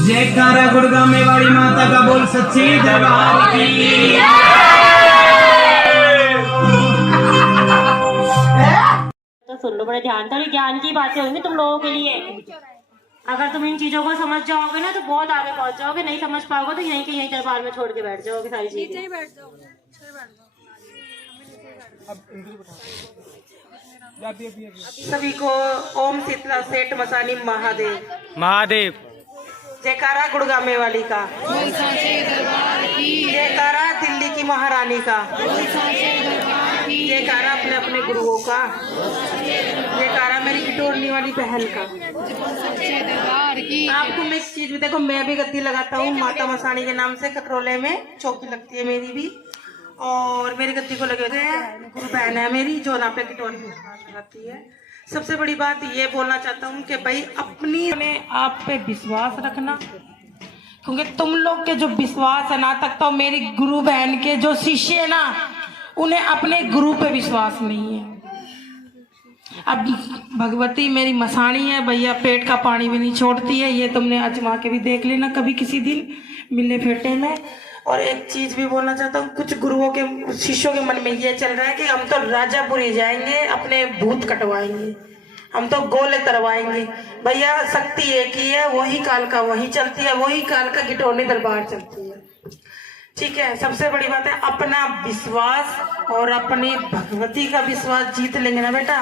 जयकारा गुड़गांव में वाली माता का बोल सच्ची दरबार की। तो सुन लो बड़े ध्यान से, ज्ञान की बातें होंगी तुम लोगों के लिए। अगर तुम इन चीजों को समझ जाओगे ना तो बहुत आगे पहुंच जाओगे। नहीं समझ पाओगे तो यहीं के यहीं दरबार में छोड़ के बैठ जाओगे सारी चीजें। सभी को ओम शीतला सेठ मसानी महादेव महादेव। जयकारा गुड़गांव में वाली का, जयकारा दिल्ली की महारानी का, जयकारा अपने अपने गुरुओं का, जयकारा मेरी किटोरनी वाली बहन का। आपको मैं एक चीज भी देखो, मैं भी गद्दी लगाता हूँ माता मसानी के नाम से। ककरोले में चौकी लगती है मेरी भी, और मेरी गद्दी को लगे हुए हैं गुरु बहन है मेरी जो ना पे किटोरनी लगाती है। सबसे बड़ी बात ये बोलना चाहता हूँ कि भाई अपने आप पे विश्वास रखना, क्योंकि तुम लोग के जो विश्वास है ना, तक तो मेरी गुरु बहन के जो शिष्य है ना, उन्हें अपने गुरु पे विश्वास नहीं है। अब भगवती मेरी मसानी है भैया, पेट का पानी भी नहीं छोड़ती है। ये तुमने आजमा के भी देख लेना कभी किसी दिन मिलने फिरते में। और एक चीज भी बोलना चाहता हूँ, कुछ गुरुओं के शिष्यों के मन में ये चल रहा है कि हम तो राजापुरी जाएंगे, अपने भूत कटवाएंगे, हम तो गोले तरवाएंगे। भैया शक्ति एक ही है, वही काल का वही चलती है, वही काल का किटोरनी दरबार चलती है। ठीक है, सबसे बड़ी बात है अपना विश्वास और अपनी भगवती का विश्वास जीत लेंगे ना बेटा,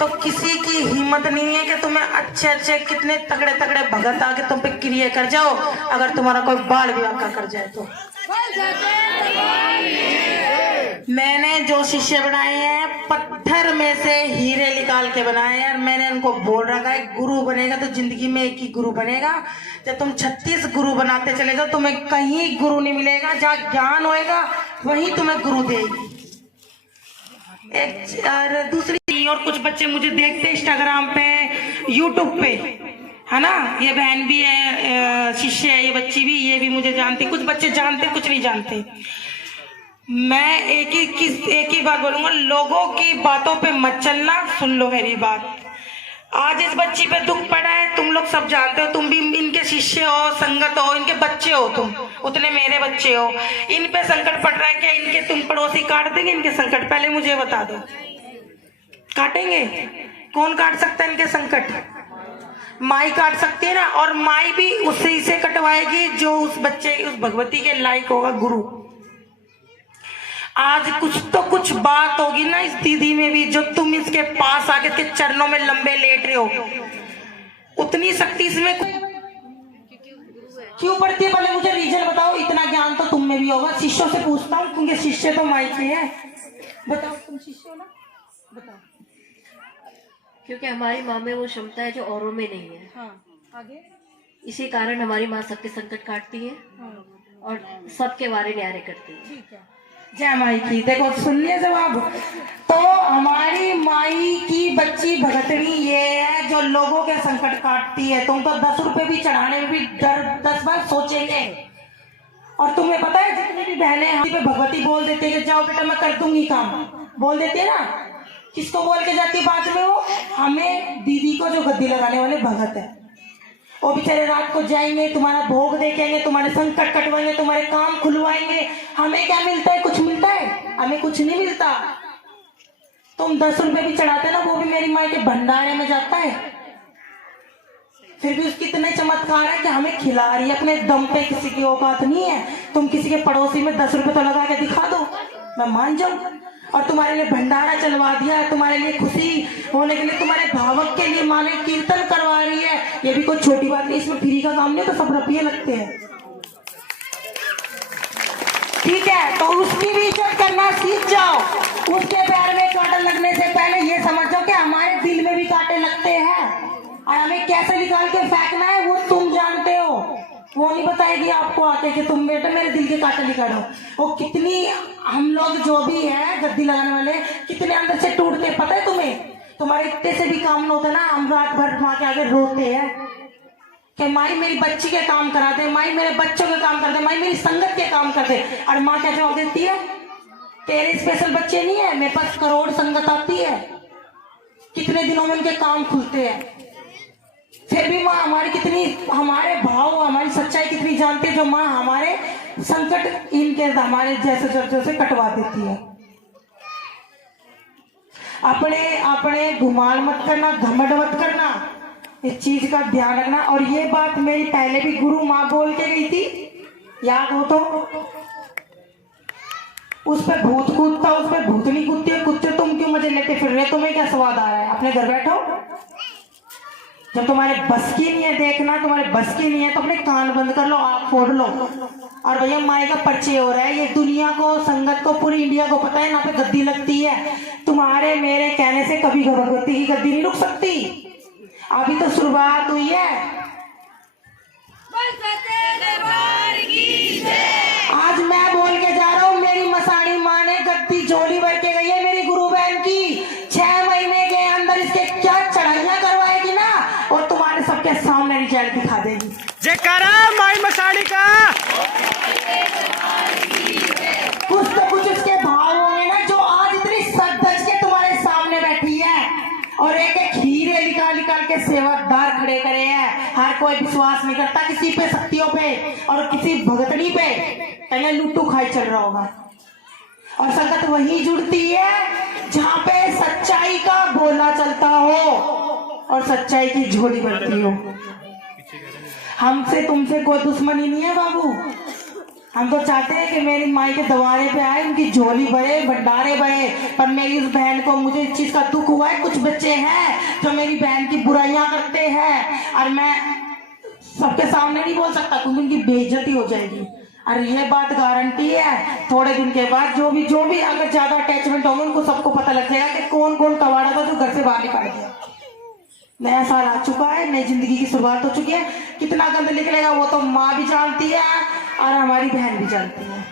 तो किसी की हिम्मत नहीं है कि तुम्हें अच्छे अच्छे कितने तगड़े तगड़े भगत आके तुम पे क्रिया कर जाओ, अगर तुम्हारा कोई बाल विवाह का कर जाए तो। मैंने जो शिष्य बनाए हैं पत्थर में से हीरे निकाल के बनाए हैं, और मैंने उनको बोल रखा है गुरु बनेगा तो जिंदगी में एक ही गुरु बनेगा। जब तुम 36 गुरु बनाते चले जाओ तुम्हें कहीं गुरु नहीं मिलेगा, जहाँ ज्ञान होएगा वहीं तुम्हें गुरु देगी। एक और दूसरी, और कुछ बच्चे मुझे देखते इंस्टाग्राम पे, यूट्यूब पे, है ना, ये बहन भी है, शिष्य है, ये बच्ची भी, ये भी मुझे जानती। कुछ बच्चे जानते कुछ नहीं जानते। मैं एक ही बात बोलूंगा, लोगों की बातों पे मत चलना। सुन लो मेरी बात, आज इस बच्ची पे दुख पड़ा है, तुम लोग सब जानते हो, तुम भी इनके शिष्य हो, संगत हो, इनके बच्चे हो, तुम उतने मेरे बच्चे हो। इन पे संकट पड़ रहा है, क्या इनके तुम पड़ोसी काट देंगे इनके संकट? पहले मुझे बता दो, काटेंगे? कौन काट सकता है इनके संकट? माई काट सकती है ना, और माई भी उसी से कटवाएगी जो उस बच्चे उस भगवती के लायक होगा, गुरु। आज कुछ तो कुछ बात होगी ना इस दीदी में भी, जो तुम इसके पास आके इसके चरणों में लंबे लेट रहे हो, उतनी शक्ति इसमें क्यों पड़ती है? पहले मुझे रीजन बताओ। इतना ज्ञान तो तुम में भी होगा, शिष्यों से पूछता हूँ क्योंकि शिष्य तो माई के हैं। बताओ, तुम शिष्य हो ना, बताओ। क्योंकि हमारी माँ में वो क्षमता है जो औरों में नहीं है। हाँ, आगे। इसी कारण हमारी माँ सबके संकट काटती है और सबके वारे न्यारे करती है। ठीक है, जय माई की। देखो सुन लिया जवाब। तो हमारी माई की बच्ची भगतनी ये है जो लोगों के संकट काटती है। तुम तो 10 रुपए भी चढ़ाने में भी 10 बार सोचेंगे। और तुम्हें पता है जितनी भी बहनें हम पे भगवती बोल देते हैं कि जाओ बेटा मैं कर दूंगी काम, बोल देते है ना, किसको बोल के जाती है बाद में? वो हमें, दीदी को, जो गद्दी लगाने वाले भगत है। वो बेचारे रात को जाएंगे, तुम्हारा भोग देखेंगे, तुम्हारे संकट कटवाएंगे, तुम्हारे काम खुलवाएंगे। हमें क्या मिलता है? कुछ मिलता है? हमें कुछ नहीं मिलता। तुम 10 रुपए भी चढ़ाते ना, वो भी मेरी माँ के भंडारे में जाता है। फिर भी उसकी इतने चमत्कार है कि हमें खिला रही है अपने दम पे, किसी की औकात नहीं है। तुम किसी के पड़ोसी में 10 रुपए तो लगा के दिखा दो, मैं मान जाऊं। और तुम्हारे लिए भंडारा चलवा दिया, तुम्हारे लिए खुशी होने के लिए, तुम्हारे भावक के लिए माँ ने कीर्तन करवा रही है। ये भी कोई छोटी बात नहीं, इसमें फ्री का काम नहीं, तो सब रुपये लगते हैं। ठीक है, तो उसकी भी इज्जत करना सीख जाओ। उसके पैर में कांटे लगने से पहले ये समझ जाओ कि हमारे दिल में भी कांटे लगते हैं, और हमें कैसे निकाल के फेंकना है वो तुम जानते हो। वो नहीं बताएगी आपको आके कि तुम बेटा मेरे दिल के कांटे निकालो। वो कितनी, हम लोग जो भी है गद्दी लगाने वाले, कितने अंदर से टूटते पता है तुम्हें? तुम्हारे इतने से भी काम न होता ना, हम रात भर माँ के आगे रोते हैं कि माई मेरी बच्ची के काम करा दे, माई मेरे बच्चों के काम कर दे, माई मेरी संगत के काम कर दे। और माँ क्या जवाब देती है? तेरे स्पेशल बच्चे नहीं है, मेरे पास करोड़ संगत आती है, कितने दिनों में उनके काम खुलते हैं। फिर भी माँ हमारी कितनी, हमारे भाव, हमारी नहीं जानते जो माँ हमारे संकट इनके हमारे जैसे चर्चों से कटवा देती है। अपने घुमाल मत करना, घमंड मत करना, इस चीज का ध्यान रखना। और ये बात मेरी पहले भी गुरु माँ बोल के गई थी, याद हो तो। उस पे भूत कूदता, उस पे भूतनी कूदती है, कुत्ते तुम क्यों मजे लेते फिर रहे, तुम्हें क्या स्वाद आ रहा है? अपने घर बैठो। जब तुम्हारे बस की नहीं है देखना, तुम्हारे बस की नहीं है तो अपने कान बंद कर लो, आँख फोड़ लो। और भैया माए का परिचय हो रहा है, ये दुनिया को, संगत को, पूरी इंडिया को पता है यहाँ पे गद्दी लगती है। तुम्हारे मेरे कहने से कभी भगवती की गद्दी नहीं रुक सकती। अभी तो शुरुआत हुई है। आज मैं बोल के जा रहा हूँ, मेरी मसाणी माँ ने गद्दी झोली भर के गई है मेरी गुरु बहन की। 6 महीने के अंदर इसके क्या चढ़ाइयाँ करवाएगी ना, और तुम्हारे सबके सामने रिजल्ट दिखा देगी। जयकारा माई मसाणी का। कुछ तो कुछ उसके भाव होंगे ना, जो आज इतनी सज धज के तुम्हारे सामने बैठी है और एक एक हीरे निकाल निकाल के सेवकदार खड़े करे हैं। हर कोई विश्वास नहीं करता किसी पे, शक्तियों पे और किसी भगतनी पे, कहीं लुट्टू खाई चल रहा होगा। और संगत वही जुड़ती है जहाँ पे सच्चाई का गोला चलता हो और सच्चाई की झोली बढ़ती हो। हमसे तुमसे कोई दुश्मनी नहीं है बाबू। हम तो चाहते हैं कि मेरी माई के दवारे पे आए, उनकी झोली भरे, भंडारे भरे। पर मेरी उस बहन को, मुझे इस चीज का दुख हुआ है, कुछ बच्चे हैं जो मेरी बहन की बुराइयां करते हैं और मैं सबके सामने नहीं बोल सकता क्योंकि उनकी बेइज्जती हो जाएगी। और ये बात गारंटी है, थोड़े दिन के बाद जो भी अगर ज्यादा अटैचमेंट होंगे उनको सबको पता लग जाएगा कि कौन कौन कवाड़ा था जो घर से बाहर निकाल गया। नया साल आ चुका है, नई जिंदगी की शुरुआत हो चुकी है। कितना गंद निकलेगा वो तो माँ भी जानती है और हमारी बहन भी जानती है।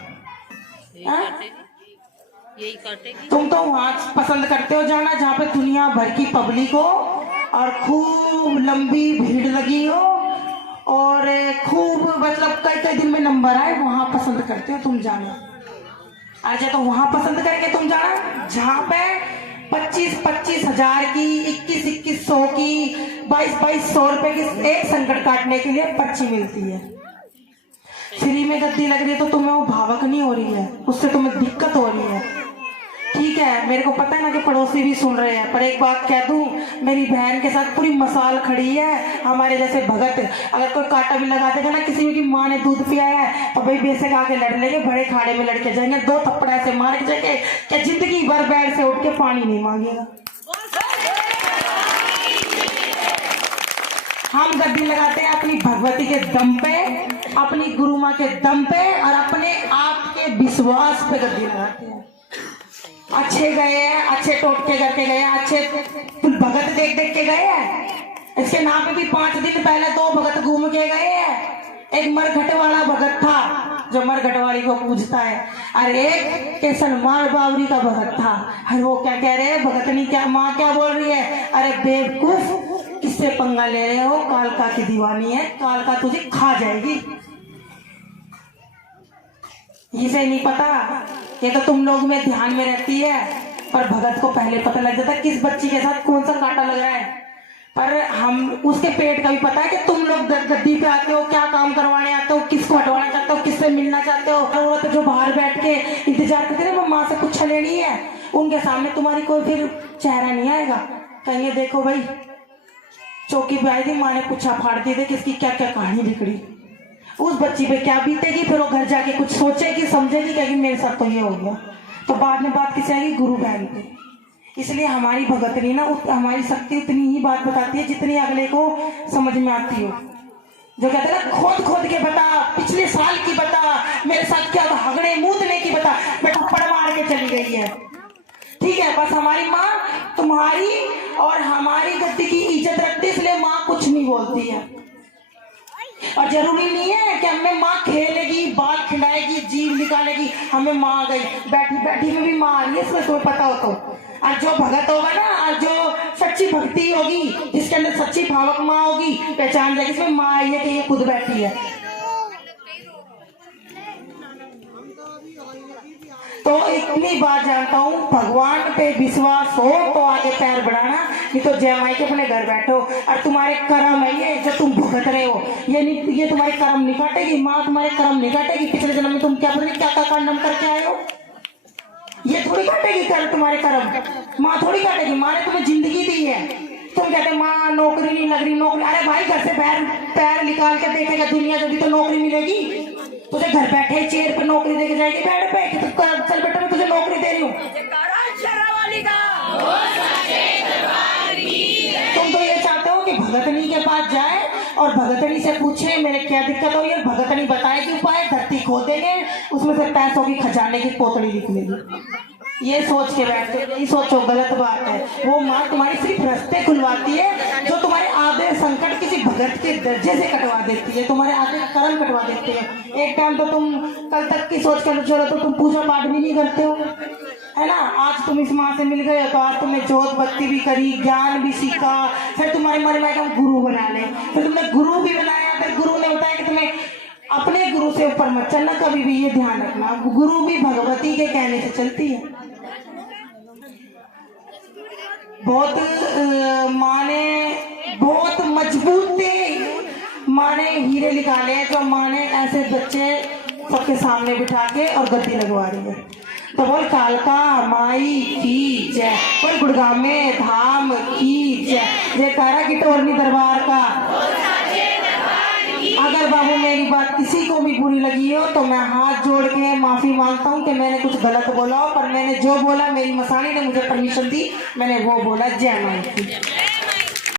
यही काटेगी। तुम तो वहां पसंद करते हो जाना जहाँ पे दुनिया भर की पब्लिक हो और खूब लंबी भीड़ लगी हो और खूब मतलब कई दिन में नंबर आए, वहां पसंद करते हो तुम जाना। अच्छा तो वहां पसंद करके तुम जाना जहाँ पे 25-25 हजार की, 21-2100 की, 22-2200 रुपए की एक संकट काटने के लिए पर्ची मिलती है। फ्री में गद्दी लग रही है तो तुम्हें वो भावक नहीं हो रही है, उससे तुम्हें दिक्कत हो रही है। ठीक है, मेरे को पता है ना कि पड़ोसी भी सुन रहे हैं, पर एक बात कह दूं, मेरी बहन के साथ पूरी मसाल खड़ी है। हमारे जैसे भगत अगर कोई कांटा भी लगा देगा ना, किसी की माँ ने दूध पिया है तो भाई बेशक आके लड़ लेंगे, बड़े खाड़े में लड़के जाएंगे, 2 थप्पड़ ऐसे मार के जाएंगे कि जिंदगी भर बेड से उठ के पानी नहीं मांगेगा। हम गद्दी लगाते हैं अपनी भगवती के दम पे, अपनी गुरु माँ के दम पे और अपने आप के विश्वास पे गद्दी लगाते हैं। अच्छे गए हैं, अच्छे टोटके करके गए हैं, अच्छे भगत देख देख के गए हैं। इसके नाम पे भी 5 दिन पहले 2 भगत घूम के गए हैं। एक मरघट वाला भगत था जो मरघट वाली को पूजता है और एक केसन मार बावरी का भगत था। अरे वो क्या कह रहे हैं, भगतनी क्या माँ क्या बोल रही है, अरे बेवकूफ किससे पंगा ले रहे हो, कालका की दीवानी है, कालका तुझे खा जाएगी। इसे नहीं पता, ये तो तुम लोग में ध्यान में रहती है, पर भगत को पहले पता लग जाता है किस बच्ची के साथ कौन सा कांटा लग रहा है। पर हम उसके पेट का भी पता है कि तुम लोग गद्दी पे आते हो, क्या काम करवाने आते हो, किसको हटवाना चाहते हो, किससे मिलना चाहते हो। औरत जो बाहर बैठ के इंतजार करते ना माँ से कुछ लेनी है, उनके सामने तुम्हारी कोई फिर चेहरा नहीं आएगा। कहेंगे देखो भाई चौकी पे आई थी, माँ ने पूछा फाड़ दी थी, किसकी क्या क्या कहानी बिगड़ी, उस बच्ची पे क्या बीतेगी। फिर वो घर जाके कुछ सोचेगी, समझेगी, कहेगी मेरे साथ तो ये हो गया। तो बाद में बात किसे आएगी, गुरु बहन पे। इसलिए हमारी भगतनी ना, हमारी शक्ति उतनी ही बात बताती है जितनी अगले को समझ में आती हो। जो कहते हैं ना खोद खोद के बता, पिछले साल की बता, मेरे साथ क्या हगड़े मूतने की बता, बेटा पड़ मार के चली गई है। ठीक है, बस हमारी माँ तुम्हारी और हमारी गद्दी की इज्जत रखती है, इसलिए माँ कुछ नहीं बोलती है। और जरूरी नहीं है कि हमें माँ खेलेगी, बाल खिलाएगी, जीव निकालेगी, हमें माँ आ गई, बैठी बैठी में भी माँ आ रही है, इसमें तुम्हें पता हो तो। और जो भगत होगा ना, और जो सच्ची भक्ति होगी, जिसके अंदर सच्ची भावक माँ होगी, पहचान जाएगी इसमें माँ आई है कि ये खुद बैठी है। तो इतनी बात जानता हूँ, भगवान पे विश्वास हो तो आगे पैर बढ़ाना, नहीं तो जय माई के अपने घर बैठो। और तुम्हारे कर्म है ये जो तुम भुगत रहे हो, ये तुम्हारे कर्म नहीं काटेगी माँ, तुम्हारे कर्म नहीं काटेगी। पिछले जन्म में तुम क्या पता नहीं क्या कांडम करके आए हो, ये थोड़ी काटेगी कर तुम्हारे कर्म, माँ थोड़ी काटेगी। माँ ने तुम्हें जिंदगी दी है, तुम कहते माँ नौकरी नहीं लग रही, नौकरी, अरे भाई घर से पैर निकाल के देखेगा दुनिया, जब भी तो नौकरी मिलेगी। तुझे घर बैठे चेयर पे नौकरी देके जाएगी, बेड पे कि चल बेटा मैं तुझे नौकरी दे रही हूँ। तुम तो ये चाहते हो कि भगतनी के पास जाए और भगतनी से पूछे मेरे क्या दिक्कत हो, ये भगतनी बताएगी उपाय, धरती खोदेंगे उसमें से पैसों की खजाने की पोतड़ी निकलेगी। ये सोच के बैठते, यही सोचो गलत बात है। वो माँ तुम्हारी सिर्फ रास्ते खुलवाती है, जो तुम्हारे आधे संकट किसी भगत के दर्जे से कटवा देती है, तुम्हारे आधे कर्म कटवा देती है। एक टाइम तो तुम कल तक की सोच कर चलो तो तुम पूजा पाठ भी नहीं करते हो, है ना। आज तुम इस माँ से मिल गए हो तो आज तुमने जोत बत्ती भी करी, ज्ञान भी सीखा, फिर तुम्हारे मन में हम गुरु बना ले, फिर तुमने गुरु भी बनाया, फिर गुरु ने बताया कि तुम्हें अपने गुरु से ऊपर मत चलना कभी भी, ये ध्यान रखना। गुरु भी भगवती के कहने से चलती है। बहुत माँ ने बहुत मजबूत थे, माँ ने हीरे निकाले जो माँ ने ऐसे बच्चे सबके सामने बिठा के और गद्दी लगवा रही है। तो बोल कालका माई की जय, बोल गुड़गामे धाम की जय, जयकारा किटोरनी दरबार का। अगर बाबू मेरी बात किसी को भी बुरी लगी हो तो मैं हाथ जोड़ के माफी मांगता हूँ कि मैंने कुछ गलत बोला हो, पर मैंने जो बोला मेरी मसानी ने मुझे परमिशन दी, मैंने वो बोला। जय माई की।